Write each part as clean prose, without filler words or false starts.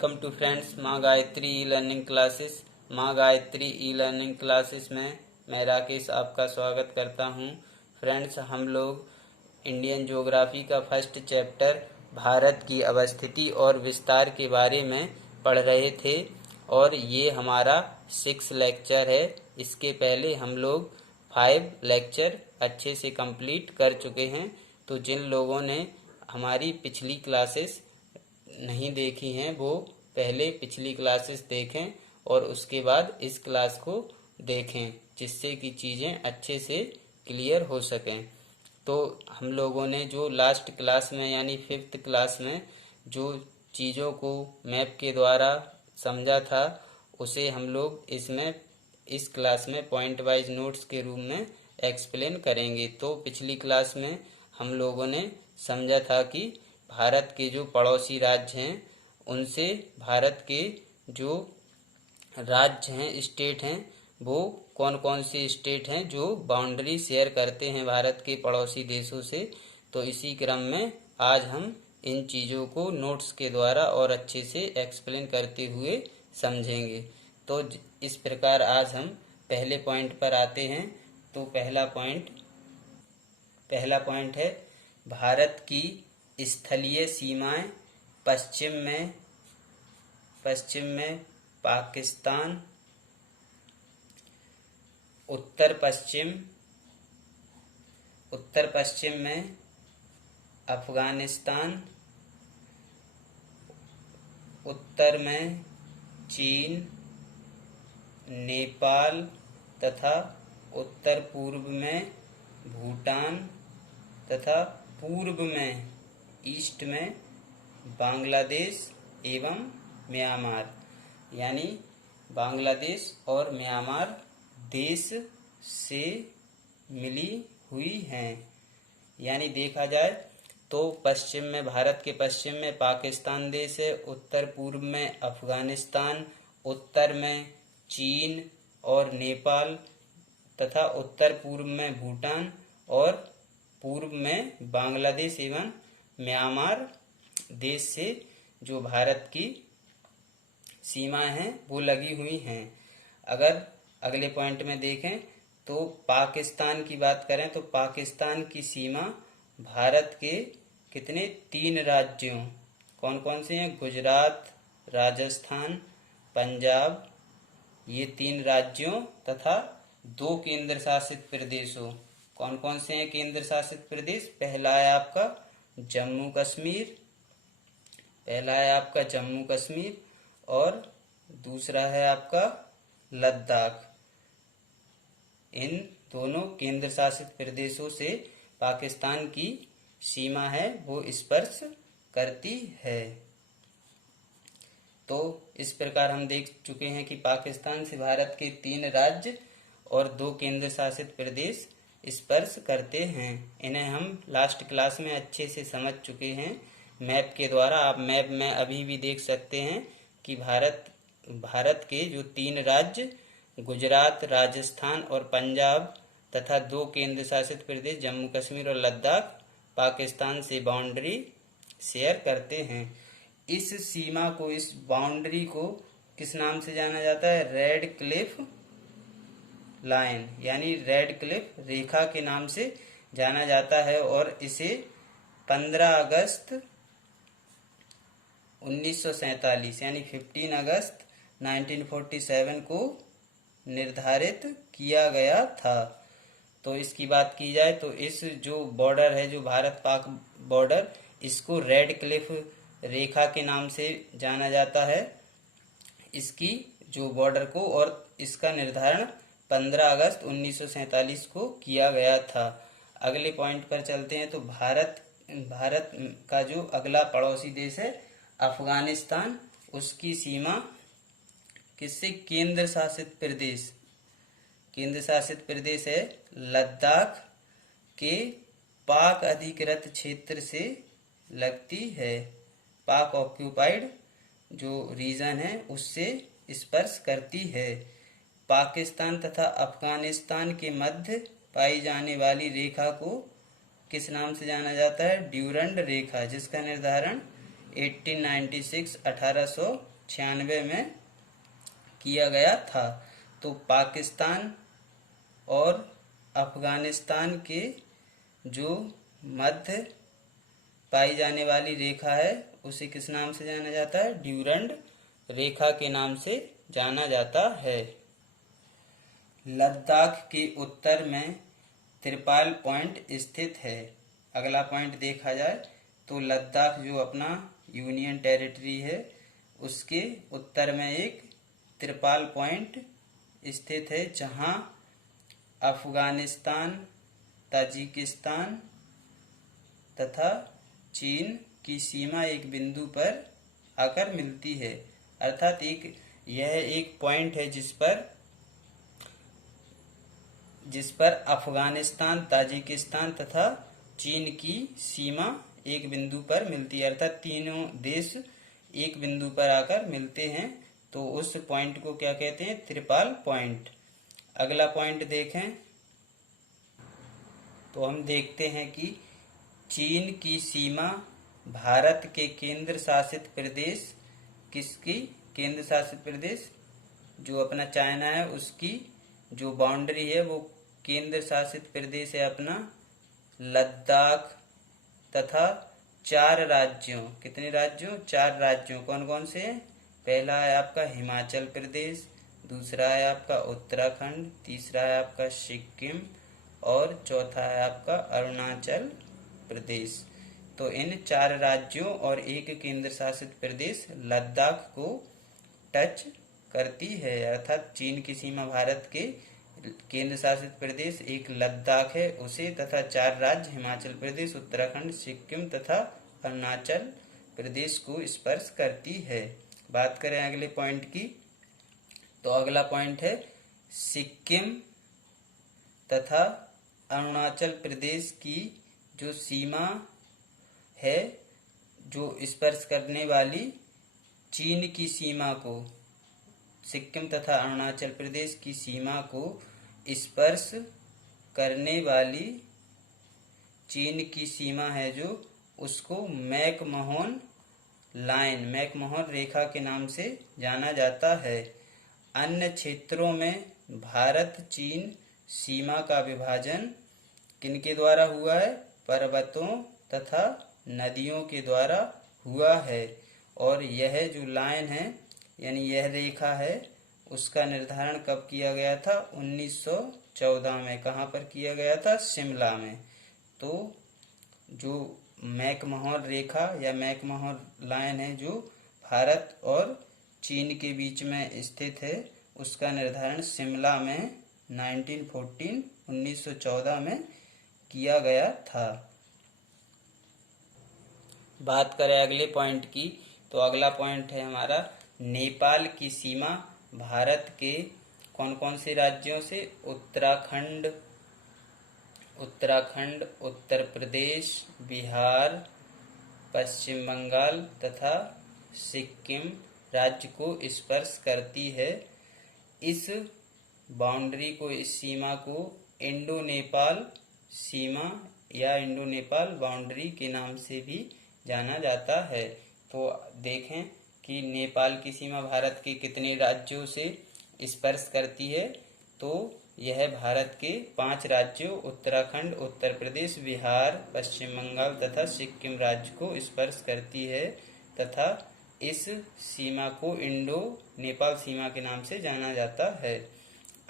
Welcome to friends माँ Gayatri e learning classes. माँ Gayatri e learning classes में मैं राकेश आपका स्वागत करता हूँ। फ्रेंड्स, हम लोग इंडियन ज्योग्राफी का फर्स्ट चैप्टर भारत की अवस्थिति और विस्तार के बारे में पढ़ रहे थे और ये हमारा 6 लेक्चर है। इसके पहले हम लोग 5 लेक्चर अच्छे से कंप्लीट कर चुके हैं। तो जिन लोगों ने हमारी पिछली क्लासेस नहीं देखी हैं वो पहले पिछली क्लासेस देखें और उसके बाद इस क्लास को देखें, जिससे कि चीज़ें अच्छे से क्लियर हो सकें। तो हम लोगों ने जो लास्ट क्लास में यानी 5th क्लास में जो चीज़ों को मैप के द्वारा समझा था, उसे हम लोग इस क्लास में पॉइंट वाइज नोट्स के रूप में एक्सप्लेन करेंगे। तो पिछली क्लास में हम लोगों ने समझा था कि भारत के जो पड़ोसी राज्य हैं उनसे भारत के जो राज्य हैं, स्टेट हैं, वो कौन कौन से स्टेट हैं जो बाउंड्री शेयर करते हैं भारत के पड़ोसी देशों से। तो इसी क्रम में आज हम इन चीज़ों को नोट्स के द्वारा और अच्छे से एक्सप्लेन करते हुए समझेंगे। तो इस प्रकार आज हम पहले पॉइंट पर आते हैं। तो पहला पॉइंट है भारत की स्थलीय सीमाएं। पश्चिम में पाकिस्तान, उत्तर पश्चिम में अफगानिस्तान, उत्तर में चीन, नेपाल तथा उत्तर पूर्व में भूटान तथा पूर्व में ईस्ट में बांग्लादेश एवं म्यांमार, यानी बांग्लादेश और म्यांमार देश से मिली हुई हैं। यानी देखा जाए तो पश्चिम में, भारत के पश्चिम में पाकिस्तान देश है, उत्तर पूर्व में अफगानिस्तान, उत्तर में चीन और नेपाल तथा उत्तर पूर्व में भूटान और पूर्व में बांग्लादेश एवं म्यांमार देश से जो भारत की सीमा है वो लगी हुई हैं। अगर अगले पॉइंट में देखें तो पाकिस्तान की बात करें तो पाकिस्तान की सीमा भारत के कितने 3 राज्यों, कौन कौन से हैं? गुजरात, राजस्थान, पंजाब, ये 3 राज्यों तथा 2 केंद्र शासित प्रदेशों। कौन कौन से हैं केंद्र शासित प्रदेश? पहला है आपका जम्मू कश्मीर और दूसरा है आपका लद्दाख। इन दोनों केंद्र शासित प्रदेशों से पाकिस्तान की सीमा है वो स्पर्श करती है। तो इस प्रकार हम देख चुके हैं कि पाकिस्तान से भारत के 3 राज्य और 2 केंद्र शासित प्रदेश स्पर्श करते हैं। इन्हें हम लास्ट क्लास में अच्छे से समझ चुके हैं मैप के द्वारा। आप मैप में अभी भी देख सकते हैं कि भारत के जो 3 राज्य गुजरात, राजस्थान और पंजाब तथा 2 केंद्र शासित प्रदेश जम्मू कश्मीर और लद्दाख पाकिस्तान से बाउंड्री शेयर करते हैं। इस सीमा को, इस बाउंड्री को किस नाम से जाना जाता है? रेड क्लिफ लाइन, यानी रेड क्लिफ रेखा के नाम से जाना जाता है और इसे 15 अगस्त 1947 यानी 15 अगस्त 1947 को निर्धारित किया गया था। तो इसकी बात की जाए तो इस जो बॉर्डर है, जो भारत पाक बॉर्डर, इसको रेड क्लिफ रेखा के नाम से जाना जाता है, इसकी जो बॉर्डर को, और इसका निर्धारण 15 अगस्त 1947 को किया गया था। अगले पॉइंट पर चलते हैं। तो भारत का जो अगला पड़ोसी देश है अफगानिस्तान, उसकी सीमा किससे? केंद्र शासित प्रदेश है लद्दाख के पाक अधिकृत क्षेत्र से लगती है। पाक ऑक्यूपाइड जो रीजन है उससे स्पर्श करती है। पाकिस्तान तथा अफगानिस्तान के मध्य पाई जाने वाली रेखा को किस नाम से जाना जाता है? ड्यूरंड रेखा, जिसका निर्धारण 1896 1996 में किया गया था। तो पाकिस्तान और अफगानिस्तान के जो मध्य पाई जाने वाली रेखा है उसे किस नाम से जाना जाता है? ड्यूरंड रेखा के नाम से जाना जाता है। लद्दाख के उत्तर में त्रिपाल पॉइंट स्थित है। अगला पॉइंट देखा जाए तो लद्दाख जो अपना यूनियन टेरिटरी है उसके उत्तर में एक त्रिपाल पॉइंट स्थित है, जहां अफगानिस्तान, ताजिकिस्तान तथा चीन की सीमा एक बिंदु पर आकर मिलती है। अर्थात यह एक पॉइंट है जिस पर अफगानिस्तान, ताजिकिस्तान तथा चीन की सीमा एक बिंदु पर मिलती है। अर्थात तीनों देश एक बिंदु पर आकर मिलते हैं, तो उस पॉइंट को क्या कहते हैं? त्रिपाल पॉइंट। अगला पॉइंट देखें तो हम देखते हैं कि चीन की सीमा भारत के केंद्र शासित प्रदेश, किसकी केंद्र शासित प्रदेश? जो अपना चाइना है उसकी जो बाउंड्री है वो केंद्र शासित प्रदेश है अपना लद्दाख तथा 4 राज्यों, कितने राज्यों? 4 राज्यों। कौन कौन से हैं? पहला है आपका हिमाचल प्रदेश, दूसरा है आपका उत्तराखंड, तीसरा है आपका सिक्किम और चौथा है आपका अरुणाचल प्रदेश। तो इन 4 राज्यों और एक केंद्र शासित प्रदेश लद्दाख को टच करती है। अर्थात चीन की सीमा भारत के केंद्र शासित प्रदेश एक लद्दाख है उसे तथा 4 राज्य हिमाचल प्रदेश, उत्तराखंड, सिक्किम तथा अरुणाचल प्रदेश को स्पर्श करती है। बात करें अगले पॉइंट की तो अगला पॉइंट है सिक्किम तथा अरुणाचल प्रदेश की जो सीमा है, जो स्पर्श करने वाली चीन की सीमा को, सिक्किम तथा अरुणाचल प्रदेश की सीमा को स्पर्श करने वाली चीन की सीमा है जो, उसको मैकमोहन लाइन, मैकमोहन रेखा के नाम से जाना जाता है। अन्य क्षेत्रों में भारत चीन सीमा का विभाजन किनके द्वारा हुआ है? पर्वतों तथा नदियों के द्वारा हुआ है। और यह जो लाइन है यानी यह रेखा है उसका निर्धारण कब किया गया था? 1914 में। कहाँ पर किया गया था? शिमला में। तो जो मैकमोहन रेखा या मैकमोहन लाइन है जो भारत और चीन के बीच में स्थित है, उसका निर्धारण शिमला में 1914 में किया गया था। बात करें अगले पॉइंट की तो अगला पॉइंट है हमारा नेपाल की सीमा भारत के कौन कौन से राज्यों से? उत्तराखंड, उत्तर प्रदेश, बिहार, पश्चिम बंगाल तथा सिक्किम राज्य को स्पर्श करती है। इस बाउंड्री को, इस सीमा को इंडो नेपाल सीमा या इंडो नेपाल बाउंड्री के नाम से भी जाना जाता है। तो देखें कि नेपाल की सीमा भारत के कितने राज्यों से स्पर्श करती है? तो यह भारत के 5 राज्यों उत्तराखंड, उत्तर प्रदेश, बिहार, पश्चिम बंगाल तथा सिक्किम राज्य को स्पर्श करती है तथा इस सीमा को इंडो नेपाल सीमा के नाम से जाना जाता है।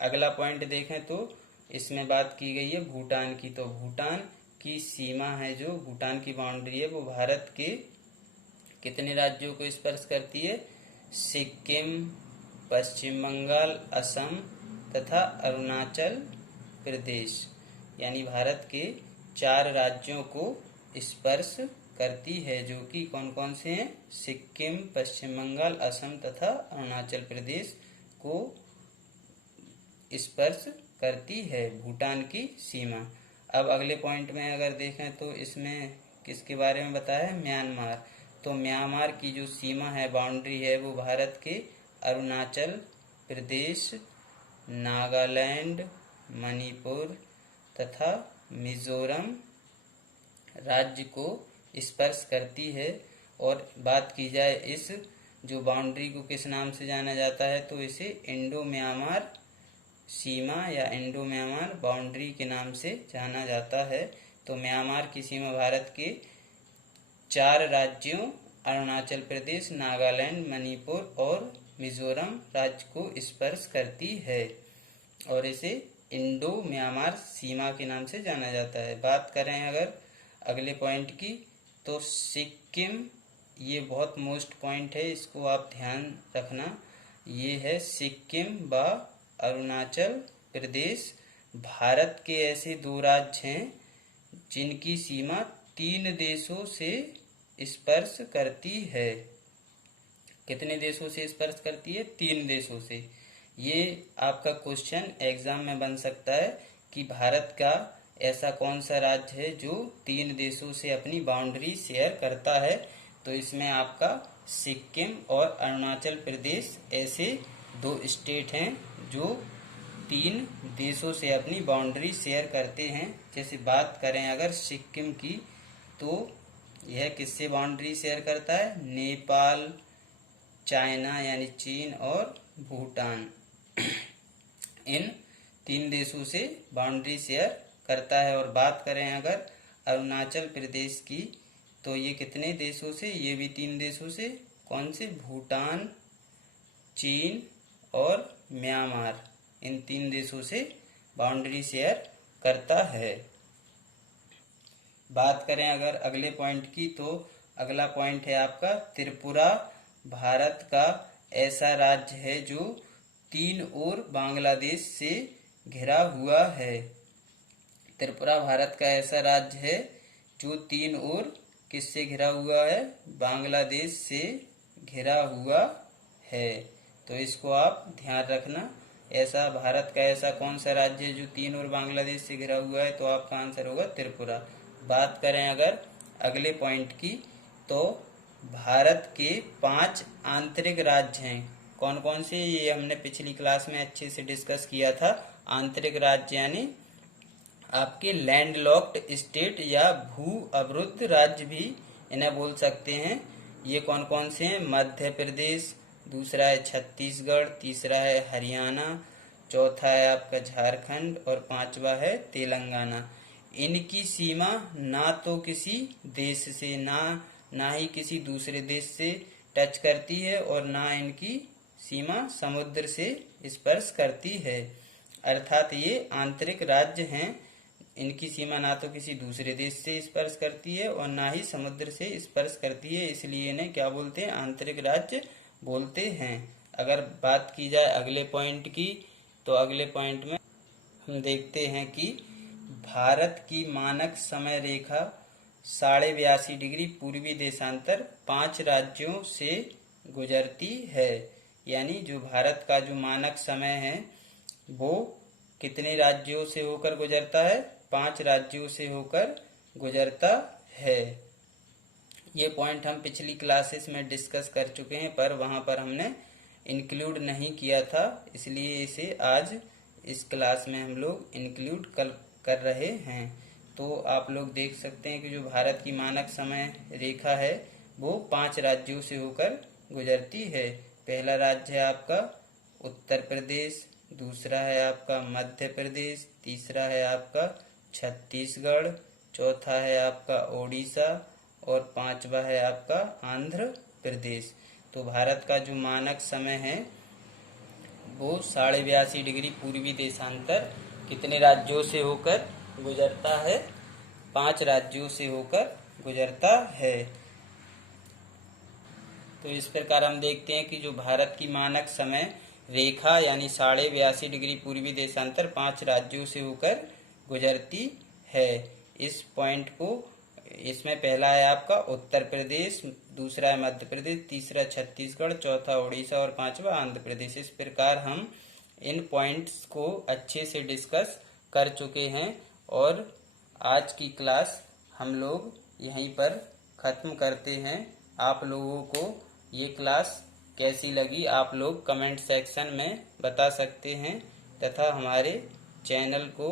अगला पॉइंट देखें तो इसमें बात की गई है भूटान की। तो भूटान की सीमा है जो भूटान की बाउंड्री है वो भारत के कितने राज्यों को स्पर्श करती है? सिक्किम, पश्चिम बंगाल, असम तथा अरुणाचल प्रदेश, यानी भारत के 4 राज्यों को स्पर्श करती है, जो कि कौन कौन से हैं? सिक्किम, पश्चिम बंगाल, असम तथा अरुणाचल प्रदेश को स्पर्श करती है भूटान की सीमा। अब अगले पॉइंट में अगर देखें तो इसमें किसके बारे में बताया है? म्यांमार। तो म्यांमार की जो सीमा है, बाउंड्री है, वो भारत के अरुणाचल प्रदेश, नागालैंड, मणिपुर तथा मिजोरम राज्य को स्पर्श करती है। और बात की जाए इस जो बाउंड्री को किस नाम से जाना जाता है, तो इसे इंडो म्यांमार सीमा या इंडो म्यांमार बाउंड्री के नाम से जाना जाता है। तो म्यांमार की सीमा भारत के 4 राज्यों अरुणाचल प्रदेश, नागालैंड, मणिपुर और मिजोरम राज्य को स्पर्श करती है और इसे इंडो म्यांमार सीमा के नाम से जाना जाता है। बात करें अगर अगले पॉइंट की, तो सिक्किम, ये बहुत मोस्ट पॉइंट है, इसको आप ध्यान रखना। ये है सिक्किम व अरुणाचल प्रदेश भारत के ऐसे 2 राज्य हैं जिनकी सीमा 3 देशों से स्पर्श करती है। कितने देशों से स्पर्श करती है? 3 देशों से। ये आपका क्वेश्चन एग्जाम में बन सकता है कि भारत का ऐसा कौन सा राज्य है जो 3 देशों से अपनी बाउंड्री शेयर करता है। तो इसमें आपका सिक्किम और अरुणाचल प्रदेश ऐसे 2 स्टेट हैं जो 3 देशों से अपनी बाउंड्री शेयर करते हैं। जैसे बात करें अगर सिक्किम की, तो यह किससे बाउंड्री शेयर करता है? नेपाल, चाइना यानी चीन और भूटान, इन 3 देशों से बाउंड्री शेयर करता है। और बात करें अगर अरुणाचल प्रदेश की, तो ये कितने देशों से? ये भी 3 देशों से। कौन से? भूटान, चीन और म्यांमार, इन 3 देशों से बाउंड्री शेयर करता है। बात करें अगर अगले पॉइंट की, तो अगला पॉइंट है आपका त्रिपुरा भारत का ऐसा राज्य है जो 3 ओर बांग्लादेश से घिरा हुआ है। त्रिपुरा भारत का ऐसा राज्य है जो 3 ओर किससे घिरा हुआ है? बांग्लादेश से घिरा हुआ है। तो इसको आप ध्यान रखना। ऐसा भारत का ऐसा कौन सा राज्य है जो 3 ओर बांग्लादेश से घिरा हुआ है? तो आपका आंसर होगा त्रिपुरा। बात करें अगर अगले पॉइंट की, तो भारत के 5 आंतरिक राज्य हैं। कौन कौन से? ये हमने पिछली क्लास में अच्छे से डिस्कस किया था। आंतरिक राज्य यानी आपके लैंडलॉक्ड स्टेट या भू अवरुद्ध राज्य भी इन्हें बोल सकते हैं। ये कौन कौन से हैं? मध्य प्रदेश, दूसरा है छत्तीसगढ़, तीसरा है हरियाणा, चौथा है आपका झारखंड और 5वां है तेलंगाना। इनकी सीमा ना तो किसी देश से ना ही किसी दूसरे देश से टच करती है और ना इनकी सीमा समुद्र से स्पर्श करती है। अर्थात ये आंतरिक राज्य हैं। इनकी सीमा ना तो किसी दूसरे देश से स्पर्श करती है और ना ही समुद्र से स्पर्श करती है, इसलिए इन्हें क्या बोलते हैं? आंतरिक राज्य बोलते हैं। अगर बात की जाए अगले पॉइंट की, तो अगले पॉइंट में हम देखते हैं कि भारत की मानक समय रेखा 82.5 डिग्री पूर्वी देशांतर 5 राज्यों से गुजरती है। यानी जो भारत का जो मानक समय है वो कितने राज्यों से होकर गुजरता है? 5 राज्यों से होकर गुजरता है। ये पॉइंट हम पिछली क्लासेस में डिस्कस कर चुके हैं, पर वहां पर हमने इंक्लूड नहीं किया था, इसलिए इसे आज इस क्लास में हम लोग इंक्लूड कर रहे हैं। तो आप लोग देख सकते हैं कि जो भारत की मानक समय रेखा है वो 5 राज्यों से होकर गुजरती है। पहला राज्य है आपका उत्तर प्रदेश, दूसरा है आपका मध्य प्रदेश, तीसरा है आपका छत्तीसगढ़, चौथा है आपका ओडिशा और 5वां है आपका आंध्र प्रदेश। तो भारत का जो मानक समय है वो 82.5 डिग्री पूर्वी देशांतर कितने राज्यों से होकर गुजरता है? 5 राज्यों से होकर गुजरता है। तो इस प्रकार हम देखते हैं कि जो भारत की मानक समय रेखा यानी 82.5 डिग्री पूर्वी देशांतर 5 राज्यों से होकर गुजरती है। इस पॉइंट को, इसमें पहला है आपका उत्तर प्रदेश, दूसरा है मध्य प्रदेश, तीसरा छत्तीसगढ़, चौथा उड़ीसा और 5वां आंध्र प्रदेश। इस प्रकार हम इन पॉइंट्स को अच्छे से डिस्कस कर चुके हैं और आज की क्लास हम लोग यहीं पर ख़त्म करते हैं। आप लोगों को ये क्लास कैसी लगी आप लोग कमेंट सेक्शन में बता सकते हैं तथा हमारे चैनल को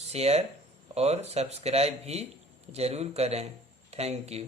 शेयर और सब्सक्राइब भी जरूर करें। Thank you.